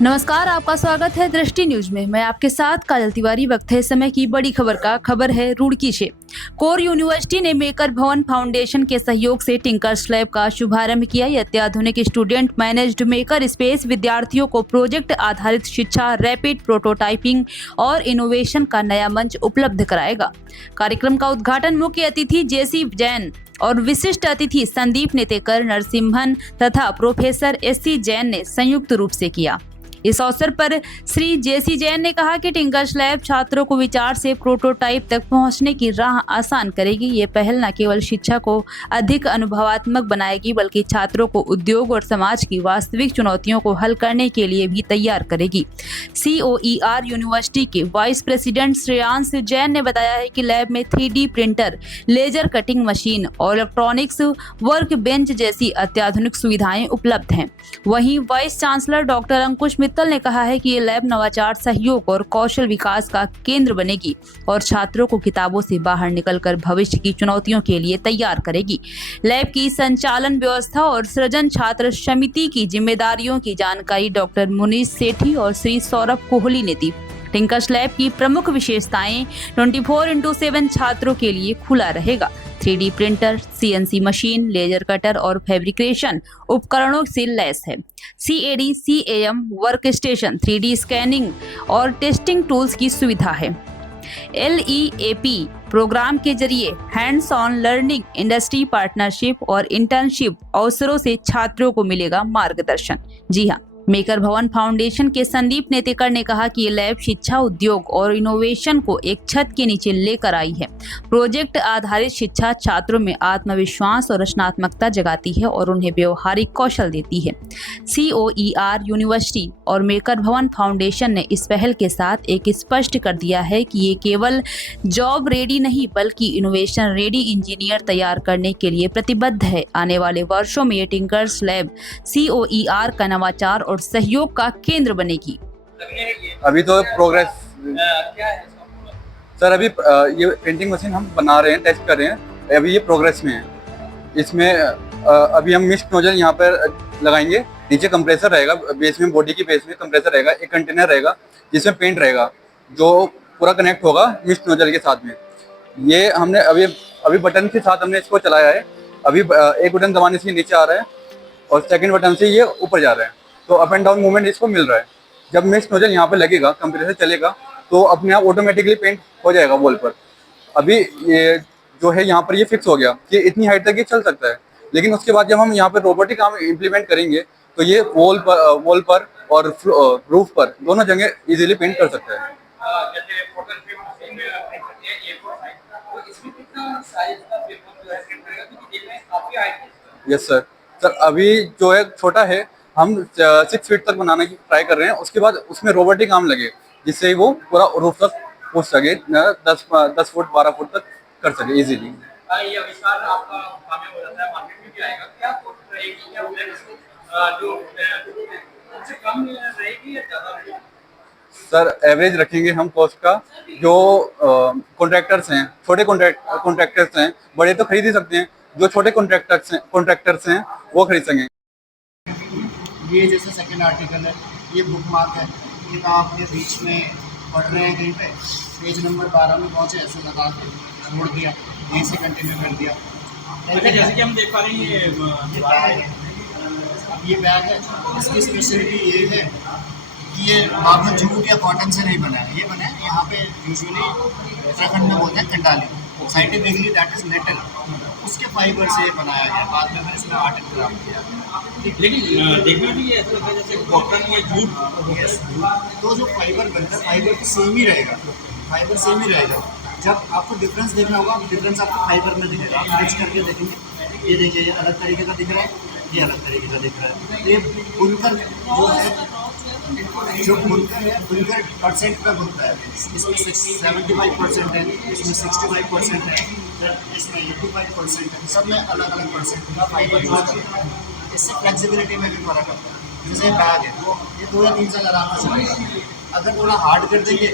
नमस्कार, आपका स्वागत है दृष्टि न्यूज में। मैं आपके साथ काजल तिवारी। वक्त है समय की बड़ी खबर है रुड़की से। कोर यूनिवर्सिटी ने मेकर भवन फाउंडेशन के सहयोग से टिंकर्स लैब का शुभारंभ किया। यह अत्याधुनिक स्टूडेंट मैनेज्ड मेकर स्पेस विद्यार्थियों को प्रोजेक्ट आधारित शिक्षा, रैपिड प्रोटोटाइपिंग और इनोवेशन का नया मंच उपलब्ध कराएगा। कार्यक्रम का उद्घाटन मुख्य अतिथि जेसी जैन और विशिष्ट अतिथि संदीप नेतेकर नरसिम्हन तथा प्रोफेसर एससी जैन ने संयुक्त रूप से किया। इस अवसर पर श्री जेसी जैन ने कहा कि टिंकर्स लैब छात्रों को विचार से प्रोटोटाइप तक पहुंचने की राह आसान करेगी। ये पहल न केवल शिक्षा को अधिक अनुभवात्मक बनाएगी, बल्कि छात्रों को उद्योग और समाज की वास्तविक चुनौतियों को हल करने के लिए भी तैयार करेगी। COER यूनिवर्सिटी के वाइस प्रेसिडेंट श्रेयांश जैन ने बताया है कि लैब में 3D printer, laser cutting machine और इलेक्ट्रॉनिक्स वर्क बेंच जैसी अत्याधुनिक सुविधाएं उपलब्ध हैं। वहीं vice chancellor doctor Ankush Mittal ने कहा है कि ये लैब नवाचार, सहयोग और कौशल विकास का केंद्र बनेगी और छात्रों को किताबों से बाहर निकलकर भविष्य की चुनौतियों के लिए तैयार करेगी। लैब की संचालन व्यवस्था और सृजन छात्र समिति की जिम्मेदारियों की जानकारी डॉक्टर मुनीष सेठी और श्री सौरभ कोहली ने दी। टिंकर्स लैब की प्रमुख विशेषताएं 24/7 छात्रों के लिए खुला रहेगा। 3D printer, CNC machine, laser cutter और फैब्रिकेशन उपकरणों से लैस है। CAD, CAM work station, 3D scanning और टेस्टिंग टूल्स की सुविधा है। LEAP प्रोग्राम के जरिए hands on learning, industry partnership और इंटर्नशिप अवसरों से छात्रों को मिलेगा मार्गदर्शन। जी हाँ, मेकर भवन फाउंडेशन के संदीप नेतेकर ने कहा कि ये लैब शिक्षा, उद्योग और इनोवेशन को एक छत के नीचे लेकर आई है। प्रोजेक्ट आधारित शिक्षा छात्रों में आत्मविश्वास और रचनात्मकता जगाती है और उन्हें व्यवहारिक कौशल देती है। COER यूनिवर्सिटी और मेकर भवन फाउंडेशन ने इस पहल के साथ एक स्पष्ट कर दिया है कि ये केवल जॉब रेडी नहीं, बल्कि इनोवेशन रेडी इंजीनियर तैयार करने के लिए प्रतिबद्ध है। आने वाले वर्षों में ये टिंकर्स लैब COER का नवाचार और सहयोग का केंद्र बनेगी। अभी तो प्रोग्रेस सर, अभी ये प्रिंटिंग मशीन हम बना रहे हैं, टेस्ट कर रहे हैं, अभी ये प्रोग्रेस में है। इसमें अभी हम मिस्ट नोजल यहाँ पर लगाएंगे, नीचे कंप्रेसर रहेगा, बेस में, बॉडी की बेस में कंप्रेसर रहेगा, एक कंटेनर रहेगा जिसमें पेंट रहेगा जो पूरा कनेक्ट होगा मिस्ट नोजल के साथ में। ये हमने अभी बटन के साथ हमने इसको चलाया है। अभी एक बटन दबाने से नीचे आ रहा है और सेकंड बटन से ये ऊपर जा रहा है, तो अप एंड डाउन मूवमेंट इसको मिल रहा है। जब मिस्ट नोजल यहाँ पे लगेगा, कंप्रेसर चलेगा, तो अपने आप ऑटोमेटिकली पेंट हो जाएगा वॉल पर। अभी ये जो है यहाँ पर ये फिक्स हो गया कि इतनी हाइट तक ये चल सकता है, लेकिन उसके बाद जब हम यहाँ पर रोबोटिक आर्म इम्प्लीमेंट करेंगे तो ये वॉल पर और रूफ पर दोनों जगह इजीली पेंट कर सकता है। Yes sir. सर अभी जो है छोटा है, हम 6 फीट तक बनाने की ट्राई कर रहे हैं। उसके बाद उसमें रोबोटिक आर्म लगे जिससे वो पूरा रूफ तक पहुंच सके, 10 फुट 12 फुट तक कर सके इजीली। ये आविष्कार आपका कामयाब हो जाता है, मार्केट में भी आएगा, क्या कोशिश रहेगी, क्या जो उससे कम रहेगी या ज़्यादा रहेगी? सर एवरेज रखेंगे हम कॉस्ट का। जो कॉन्ट्रैक्टर्स हैं, छोटे कॉन्ट्रैक्टर्स हैं, बड़े तो खरीद ही सकते हैं, जो छोटे कॉन्ट्रैक्टर्स हैं वो खरीद सकेंगे। ये जैसे सेकंड आर्टिकल है, ये बुक मार्क है, किताब के बीच में पढ़ रहे हैं कहीं पे, पेज नंबर 12 में पहुँचे, ऐसे लगा के छोड़ दिया, यहीं से कंटिन्यू कर दिया। अच्छा, जैसे कि हम देख पा रहे हैं ये बैग है। अब ये बैग है, इसकी स्पेशलिटी ये है कि ये मार्बल जूट या कॉटन से नहीं बना है, ये बना है यहाँ पे यूजुअली उत्तराखंड में बोलते हैं कंडाली, साइंटिफिकली दैट इज मेटल, उसके फाइबर से ये बनाया गया। बाद में मैंने इसमें आर्ट एंड क्राफ्ट किया। लेकिन देखने में ये ऐसा लगता है जैसे कॉटन या जूट। तो जो फाइबर बनता है, फाइबर तो सेम ही रहेगा, फाइबर सेम ही रहेगा। जब आपको डिफरेंस देखना होगा, डिफरेंस आपको फाइबर में दिखेगा। आप मिक्स करके देखेंगे, ये देखिए ये अलग तरीके का दिख रहा है, ये अलग तरीके का दिख रहा है। ये बुनकर जो है, जो बुनकर है, बुनकर परसेंट पर बुनता है। इसमें 75% है, इसमें 65% है, इसमें 85% है, सब में अलग अलग परसेंट का फाइबर यूज करता है। इससे फ्लेक्सिबिलिटी में भी फर्क आता है। जैसे बैग है, ये 2 या 3 साल आराम से चलेगा। अगर थोड़ा हार्ड कर देंगे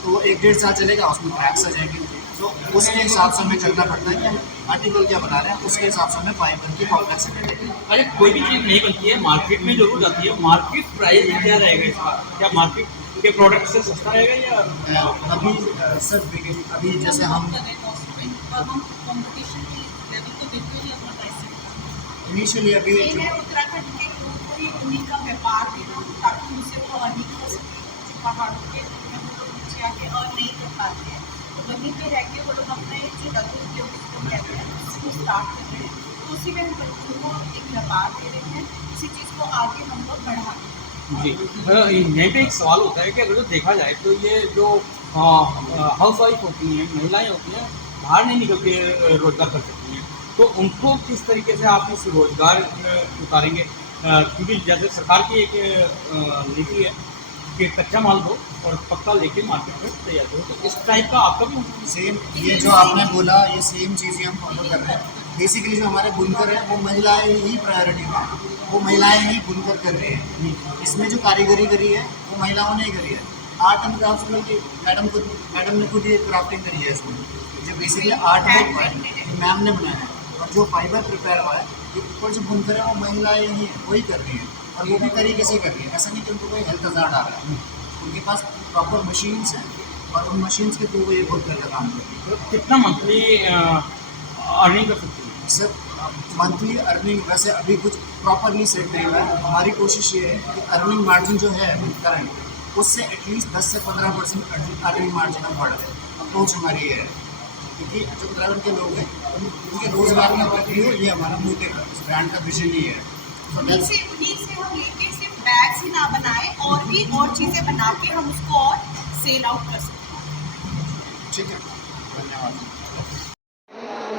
तो 1-1.5 साल चलेगा, उसमें क्रैक्स आ जाएंगे। तो उसके हिसाब से हमें करना पड़ता है कि हम आर्टिकल क्या बना रहे हैं, उसके हिसाब से हमें फाइबर की कॉम्प्लेक्सिटी देखनी है। अरे कोई भी चीज़ नहीं बनती है, मार्केट में जरूर जाती है, मार्केट प्राइस क्या रहेगा इसका? क्या मार्केट के प्रोडक्ट से सस्ता रहेगा या अभी सर अभी जैसे हम इनिशियली अभी जो उत्तराखंड के लोगों को ही उन्हीं का व्यापार देना ताकि उनसे वो अर्निंग कर सके। जो पहाड़ों के में वो लोग नीचे आके अर्न नहीं कर पाते हैं, तो वहीं पे रह के वो लोग अपने जो लघु उद्योग जिसको कहते हैं उसको स्टार्ट कर रहे हैं। तो उसी में हम बच्चों को एक व्यापार दे रहे हैं, उसी चीज़ को आगे हम लोग बढ़ा रहे हैं। जी। यहीं पे एक सवाल होता है कि अगर जो देखा जाए तो ये जो हाउस वाइफ होती हैं, महिलाएं होती हैं, बाहर नहीं निकल के रोजगार कर सकती हैं, तो उनको किस तरीके से आप इस रोजगार में उतारेंगे? क्योंकि जैसे सरकार की एक नीति है कि कच्चा माल दो और पक्का लेके मार्केट में तैयार करो, तो इस टाइप का आपका भी सेम ये जो आपने बोला ये सेम चीज़ें हम फॉलो कर रहे हैं। बेसिकली जो हमारे बुनकर हैं वो महिलाएं ही प्रायोरिटी में, वो महिलाएं ही बुनकर कर रही हैं। इसमें जो कारीगरी करी है वो महिलाओं ने ही करी है। आर्ट एंड क्राफ्ट में मैडम ने खुद ये क्राफ्टिंग करी है इसमें। जो बेसिकली आर्ट वर्क है मैम ने बनाया है, और जो फाइबर प्रिपेयर हुआ है ये ऊपर जो बुनकर है वो महिलाएं ही हैं, वही कर रही हैं, और वो भी तरीके से कर रही है। ऐसा नहीं कि उनको कोई हेल्थ हज़ार्ड आ रहा है, उनके पास प्रॉपर मशीन्स हैं और उन मशीन्स के थ्रू वो ये बुनकर का काम कर रही है। तो कितना मंथली अर्निंग कर सकती है? सर मंथली अर्निंग वैसे अभी कुछ प्रॉपरली सेट नहीं हुआ है। हमारी कोशिश ये है कि अर्निंग मार्जिन जो है करंट उससे एटलीस्ट 10 से 15% अर्निंग मार्जिन हम बढ़ रहे हैं। अप्रोच हमारी ये है, क्योंकि जो उत्तराखंड के लोग हैं उनके रोजगार में वृद्धि हो, ये हमारा मोटिव है, इस ब्रांड का विजन ही है। तो उन्हीं से हम लेके सिर्फ बैग्स ही ना बनाए और भी और चीज़ें बना के हम उसको और सेल आउट कर सकते हैं। ठीक है, धन्यवाद।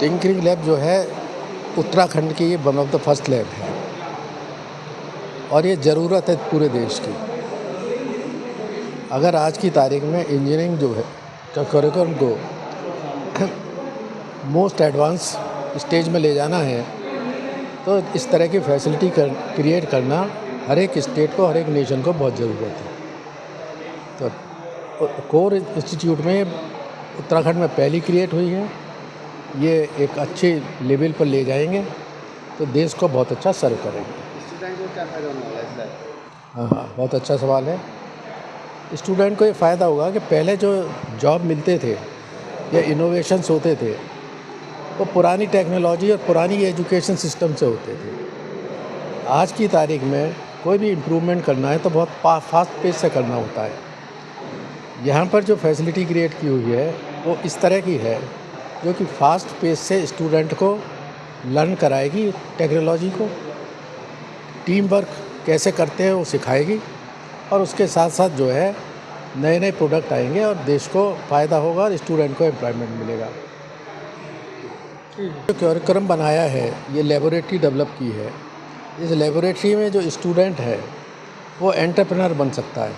टिंकरिंग लैब जो है उत्तराखंड की ये one of the first lab है, और ये ज़रूरत है पूरे देश की। अगर आज की तारीख में इंजीनियरिंग जो है का करिकुलम को मोस्ट एडवांस स्टेज में ले जाना है, तो इस तरह की फैसिलिटी क्रिएट करना हर एक स्टेट को, हर एक नेशन को बहुत ज़रूरत है। तो कोर इंस्टीट्यूट में उत्तराखंड में पहली क्रिएट हुई है, ये एक अच्छे लेवल पर ले जाएंगे तो देश को बहुत अच्छा सर्व करेंगे। स्टूडेंट को क्या फ़ायदा होने वाला है इसलिए? हाँ, बहुत अच्छा सवाल है। स्टूडेंट को ये फ़ायदा होगा कि पहले जो जॉब मिलते थे या इनोवेशंस होते थे वो पुरानी टेक्नोलॉजी और पुरानी एजुकेशन सिस्टम से होते थे। आज की तारीख में कोई भी इम्प्रूवमेंट करना है तो बहुत फास्ट पेस से करना होता है। यहाँ पर जो फैसिलिटी क्रिएट की हुई है वो इस तरह की है जो कि फास्ट पेस से स्टूडेंट को लर्न कराएगी, टेक्नोलॉजी को, टीम वर्क कैसे करते हैं वो सिखाएगी, और उसके साथ साथ जो है नए नए प्रोडक्ट आएंगे और देश को फ़ायदा होगा और स्टूडेंट को एम्प्लॉयमेंट मिलेगा। जो करिकुलम बनाया है ये लेबोरेटरी डेवलप की है। इस लेबोरेटरी में जो स्टूडेंट है वो एंटरप्रेन्योर बन सकता है।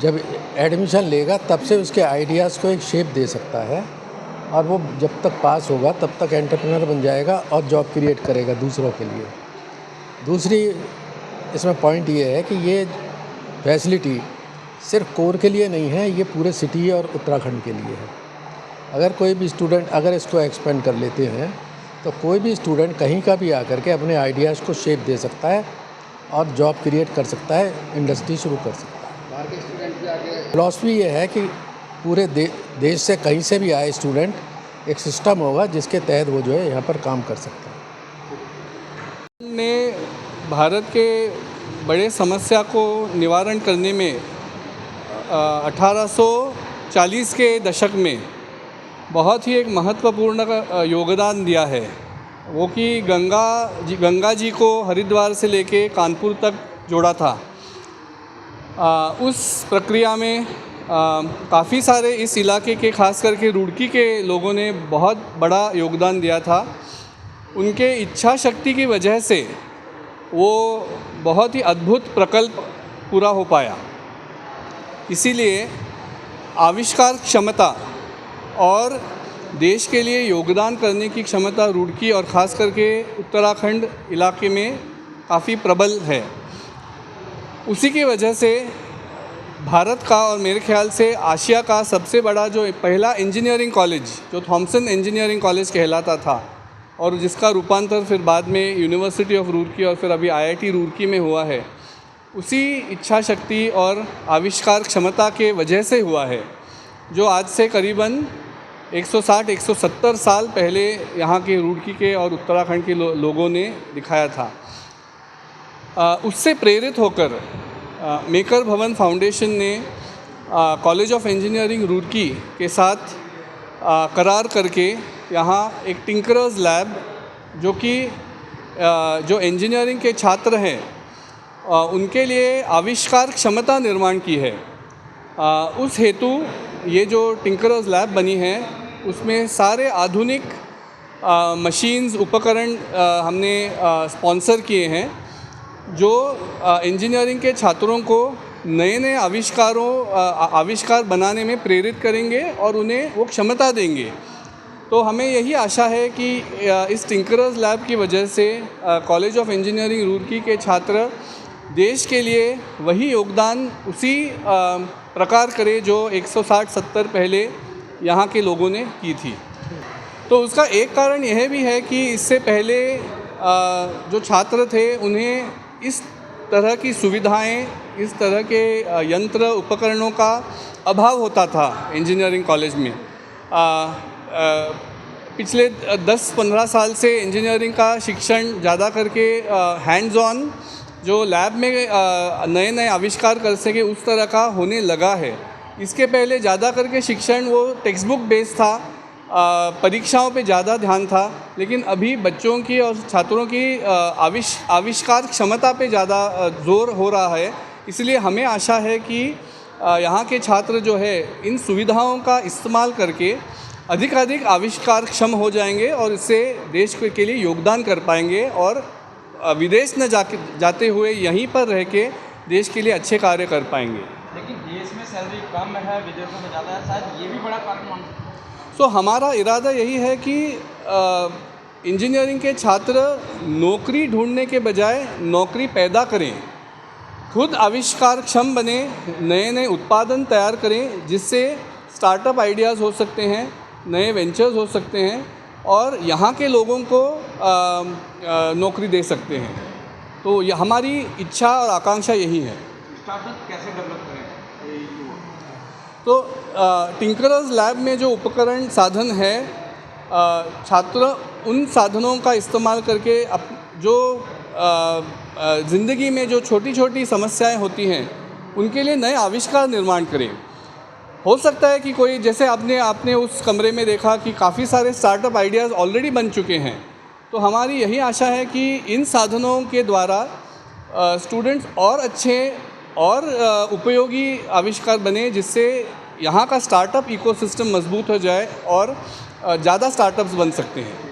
जब एडमिशन लेगा तब से उसके आइडियाज़ को एक शेप दे सकता है, और वो जब तक पास होगा तब तक एंटरप्रेन्योर बन जाएगा और जॉब क्रिएट करेगा दूसरों के लिए। दूसरी इसमें पॉइंट ये है कि ये फैसिलिटी सिर्फ कोर के लिए नहीं है, ये पूरे सिटी और उत्तराखंड के लिए है। अगर कोई भी स्टूडेंट अगर इसको एक्सपेंड कर लेते हैं तो कोई भी स्टूडेंट कहीं का भी आकर के अपने आइडियाज़ को शेप दे सकता है और जॉब क्रिएट कर सकता है, इंडस्ट्री शुरू कर सकता है। बाहर के स्टूडेंट भी आगे फिलॉसफी ये है कि पूरे देश से कहीं से भी आए स्टूडेंट, एक सिस्टम होगा जिसके तहत वो जो है यहाँ पर काम कर सकता है। ने भारत के बड़े समस्या को निवारण करने में 1840 के दशक में बहुत ही एक महत्वपूर्ण योगदान दिया है। वो कि गंगा जी को हरिद्वार से लेके कानपुर तक जोड़ा था। उस प्रक्रिया में काफ़ी सारे इस इलाके के खास करके रुड़की के लोगों ने बहुत बड़ा योगदान दिया था। उनके इच्छा शक्ति की वजह से वो बहुत ही अद्भुत प्रकल्प पूरा हो पाया। इसीलिए आविष्कार क्षमता और देश के लिए योगदान करने की क्षमता रुड़की और ख़ास करके उत्तराखंड इलाके में काफ़ी प्रबल है। उसी की वजह से भारत का और मेरे ख्याल से आशिया का सबसे बड़ा जो पहला इंजीनियरिंग कॉलेज जो थॉमसन इंजीनियरिंग कॉलेज कहलाता था और जिसका रूपांतर फिर बाद में यूनिवर्सिटी ऑफ रूड़की और फिर अभी IIT रूड़की में हुआ है, उसी इच्छा शक्ति और आविष्कार क्षमता के वजह से हुआ है जो आज से करीबन 160-170 साल पहले यहाँ के रूड़की के और उत्तराखंड के लोगों ने दिखाया था। उससे प्रेरित होकर मेकर भवन फाउंडेशन ने कॉलेज ऑफ इंजीनियरिंग रूड़की के साथ करार करके यहाँ एक टिंकरर्स लैब जो कि जो इंजीनियरिंग के छात्र हैं उनके लिए आविष्कार क्षमता निर्माण की है। उस हेतु ये जो टिंकरर्स लैब बनी है उसमें सारे आधुनिक मशीन्स उपकरण हमने स्पॉन्सर किए हैं जो इंजीनियरिंग के छात्रों को नए नए आविष्कार बनाने में प्रेरित करेंगे और उन्हें वो क्षमता देंगे। तो हमें यही आशा है कि इस टिंकरर्स लैब की वजह से कॉलेज ऑफ इंजीनियरिंग रूड़की के छात्र देश के लिए वही योगदान उसी प्रकार करे जो 160-70 पहले यहाँ के लोगों ने की थी। तो उसका एक कारण यह भी है कि इससे पहले जो छात्र थे उन्हें इस तरह की सुविधाएं, इस तरह के यंत्र उपकरणों का अभाव होता था इंजीनियरिंग कॉलेज में। पिछले 10-15 साल से इंजीनियरिंग का शिक्षण ज़्यादा करके हैंड्स ऑन जो लैब में नए नए आविष्कार कर सके उस तरह का होने लगा है। इसके पहले ज़्यादा करके शिक्षण वो टेक्स्ट बुक बेस्ड था, परीक्षाओं पे ज़्यादा ध्यान था, लेकिन अभी बच्चों की और छात्रों की आविष्कार क्षमता पे ज़्यादा जोर हो रहा है। इसलिए हमें आशा है कि यहाँ के छात्र जो है इन सुविधाओं का इस्तेमाल करके अधिक आविष्कार क्षम हो जाएंगे और इससे देश के लिए योगदान कर पाएंगे और विदेश न जाते हुए यहीं पर रह के देश के लिए अच्छे कार्य कर पाएंगे। लेकिन देश में सैलरी कम है, विदेशों में ज़्यादा है, शायद ये भी बड़ा कारण मान सकते हैं। तो हमारा इरादा यही है कि इंजीनियरिंग के छात्र नौकरी ढूंढने के बजाय नौकरी पैदा करें, खुद आविष्कार क्षम बने, नए नए उत्पादन तैयार करें जिससे स्टार्टअप आइडियाज़ हो सकते हैं, नए वेंचर्स हो सकते हैं और यहाँ के लोगों को नौकरी दे सकते हैं। तो ये हमारी इच्छा और आकांक्षा यही है। स्टार्टअप कैसे डेवलप करें? तो टिंकरर्स लैब में जो उपकरण साधन है, छात्र उन साधनों का इस्तेमाल करके जो ज़िंदगी में जो छोटी छोटी समस्याएं होती हैं उनके लिए नए आविष्कार निर्माण करें। हो सकता है कि कोई, जैसे आपने उस कमरे में देखा कि काफ़ी सारे स्टार्टअप आइडियाज़ ऑलरेडी बन चुके हैं। तो हमारी यही आशा है कि इन साधनों के द्वारा स्टूडेंट्स और अच्छे और उपयोगी आविष्कार बने जिससे यहाँ का स्टार्टअप इकोसिस्टम मजबूत हो जाए और ज़्यादा स्टार्टअप्स बन सकते हैं।